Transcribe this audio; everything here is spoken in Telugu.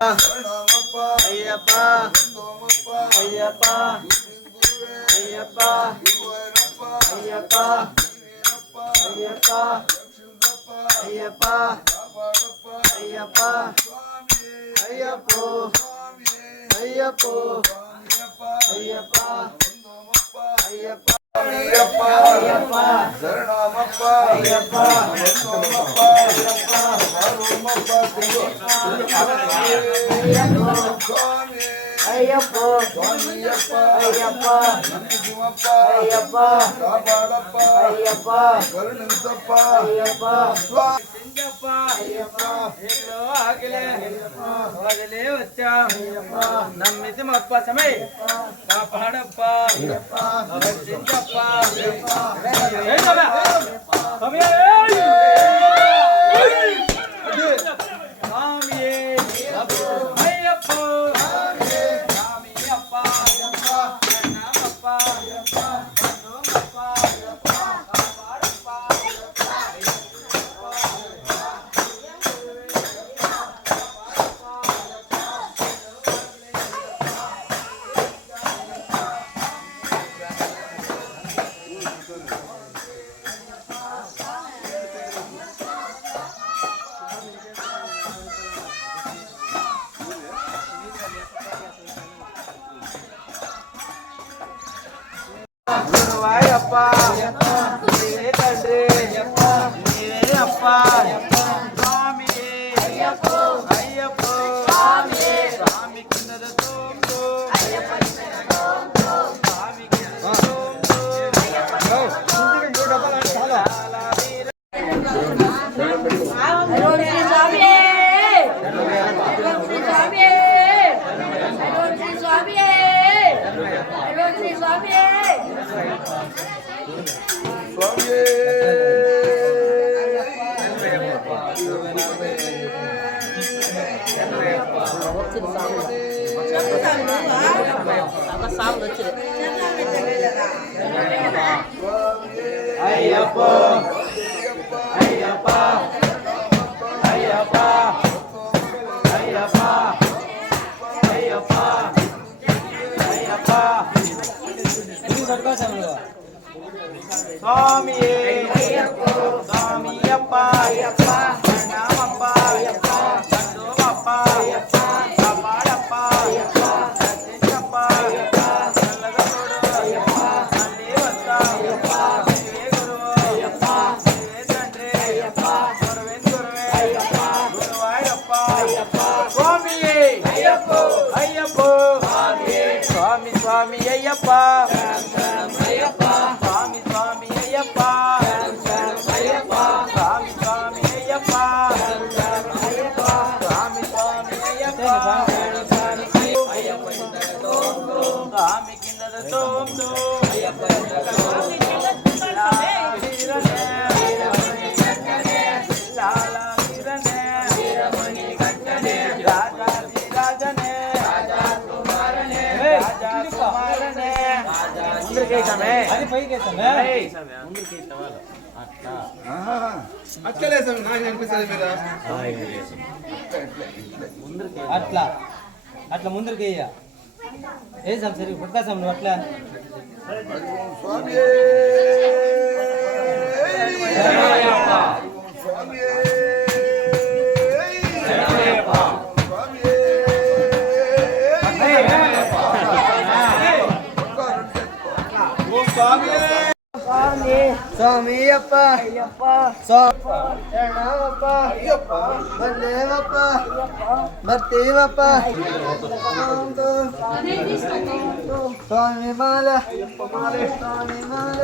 అయ్యప్ప అయ్యప్ప అయ్యప్ప అయ్యప్ప అయ్యప్ప అయ్యప్ప అయ్యప్ప అయ్యప్పో అయ్యప్పో అయ్యప్ప అయ్యప్ప అయ్యప్ప శరణమప్ప అయ్యప్ప అయ్యప్ప అయ్యప్ప అయ్యప్ప అయ్యప్ప అయ్యప్ప కరుణించప్ప అయ్యప్ప సింగప్ప అయ్యప్ప ఎల్లో ఆగిలే వదిలే వచ్చా నమ్మితి మప్ప సమయ కాపాడప్ప సింగప్ప గురువాయప్ప నీవే తండ్రి నీవే అప్ప స్వామి అయ్యప్ప అయ్యప్ప స్వామి కింద తోంపు స్వామి కింద అయ్యప్ప అయ్యప్ప అయ్యప్ప అయ్యప్ప అయ్యప్ప అయ్యప్ప స్వామి స్వామియప్ప నామప్ప దండోమప్ప కాపాడప్ప రక్షించప్ప చల్లగా చూడు మళ్ళీ వస్తా నీవే గురువు నీవే తండ్రి గురువే గురువాయప్ప స్వామి అయ్యప్ప అయ్యప్ప స్వామి స్వామి అయ్యప్ప స్వామి స్వామి అయ్యప్ప స్వామి స్వామి అయ్యప్ప స్వామి స్వామి అయ్యప్ప స్వామి కింద తోందు అట్లా అట్లా ముందరికి ఏ సరి ప్రకాశం నువ్వు అట్లా స్వామియప్ప శరణమప్ప వల్లేవప్ప భర్తేవప్ప స్వామి మాల స్వామి మాల